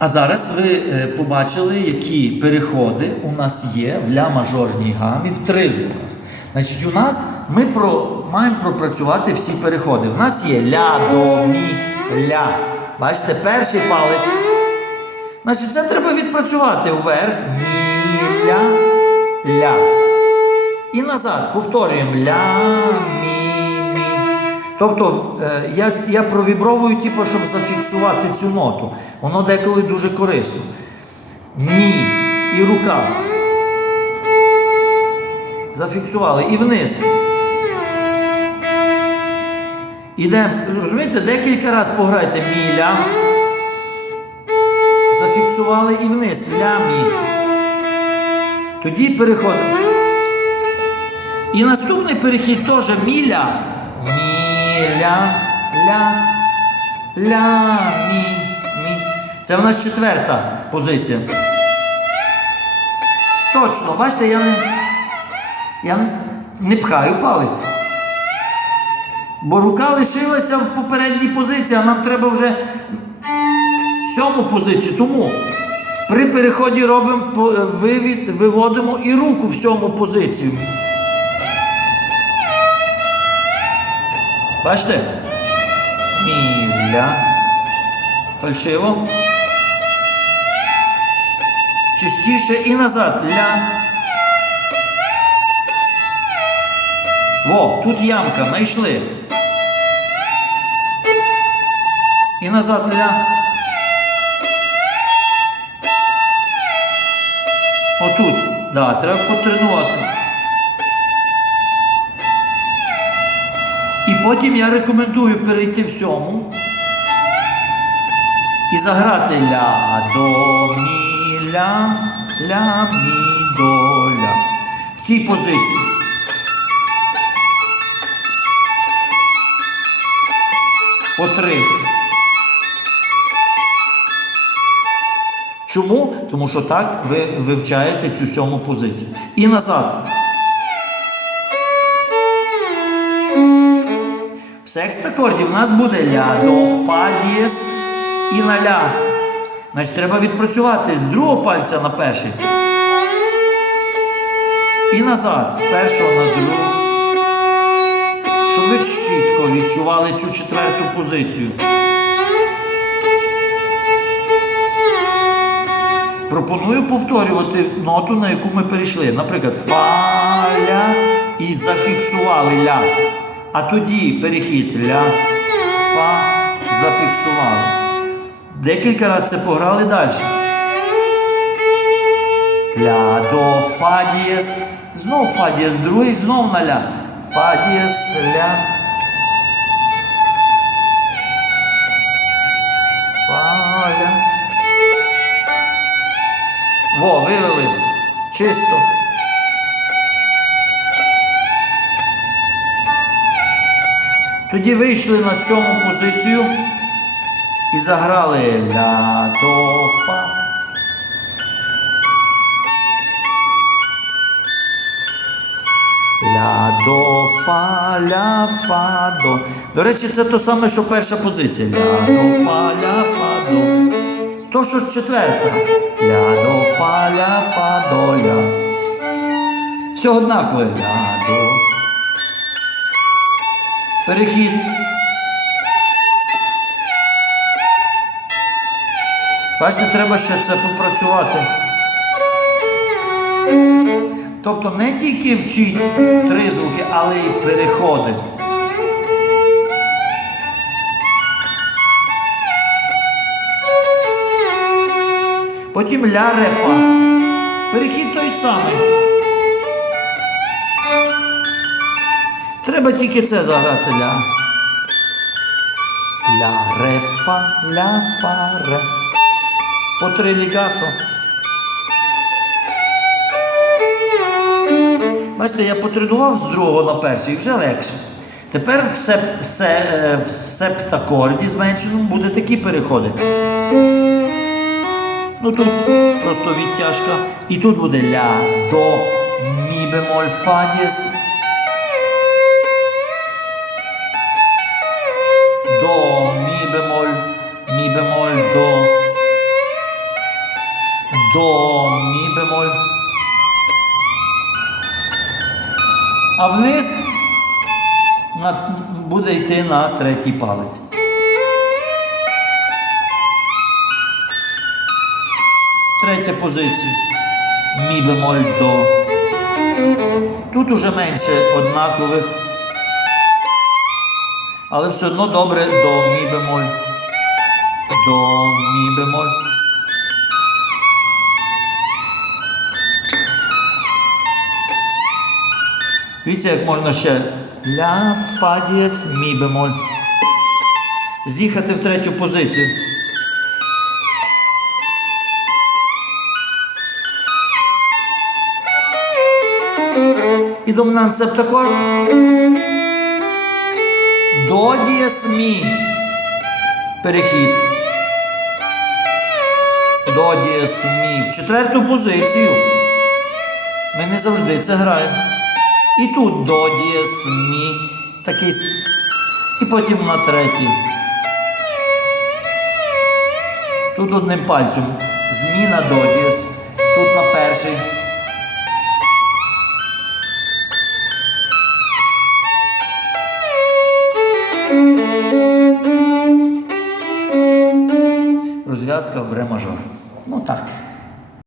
А зараз ви е, побачили, які переходи у нас є в ля мажорній гамі в тризвуках. Значить, у нас ми про, маємо пропрацювати всі переходи. У нас є ля, до, мі, ля. Бачите, перший палець. Значить, це треба відпрацювати вверх. Мі, ля, ля. І назад повторюємо ля, мі. Тобто е, я, я провібровую, типу, щоб зафіксувати цю ноту. Воно деколи дуже корисно. Мі і рука. Зафіксували. І вниз. Ідемо, розумієте, декілька разів пограйте мі, ля. Зафіксували і вниз. Ля, мі. Тоді переходимо. І наступний перехід теж міля. Міля, ля, ля, мі, мі. Це в нас четверта позиція. Точно, бачите, я не, я не, пхаю палець. Бо рука лишилася в попередній позиції, а нам треба вже сьому позицію. Тому при переході робимо вивід, виводимо і руку в сьому позицію. Бачите? Міля. Фальшиво. Частіше і назад. Ля. Во, тут ямка, знайшли. І назад ля. Отут. Да, треба потренувати. Потім я рекомендую перейти в сьому і заграти ля, до, мі, ля, ля, мі, до, ля. В цій позиції. По три. Чому? Тому що так ви вивчаєте цю сьому позицію. І назад. В секст-акорді в нас буде ля, до, фа, дієс і на ля. Значить, треба відпрацювати з другого пальця на перший. І назад, з першого на другий. Щоб ви чітко відчували цю четверту позицію. Пропоную повторювати ноту, на яку ми перейшли. Наприклад, фа, ля і зафіксували ля. А тоді перехід ля, фа, зафіксували. Декілька разів це пограли далі. Ля, до, фа дієс. Знов фа дієс, другий, знов на ля. Фа дієс, ля. Фа, ля. Во, вивели. Чисто. Тоді вийшли на сьому позицію і заграли ля до фа. Ля до фа, ля фа до. До речі, це то саме, що перша позиція. Ля до фа, ля фа до. То, що четверта. Ля до фа, ля фа до ля. Все однакове. Ля до. Перехід. Бачите, треба ще це попрацювати. Тобто не тільки вчіть три звуки, але й переходи. Потім ля ре фа. Перехід той самий. Треба тільки це заграти ля. Ля ре фа, ля фа ре. По три лігато. Бачите, я потренував з другого на перший, вже легше. Тепер в, сеп, все, е, в септакорді зменшеному буде такі переходи. Ну тут просто відтяжка. І тут буде ля, до, мі бемоль, фа дієс. А вниз буде йти на третій палець. Третя позиція. Мі бемоль до. Тут уже менше однакових. Але все одно добре до мі бемоль. До мі бемоль. Дивіться, як можна ще ля, фа дієс, мі бемоль. З'їхати в третю позицію. І домінант септакорд. До дієс мі. Перехід. До дієс мі. В четверту позицію. Ми не завжди це граємо. І тут до дієс мі. Такий. І потім на третій. Тут одним пальцем. Зміна до дієс. Тут на перший. Розв'язка в ре мажор. Ну так.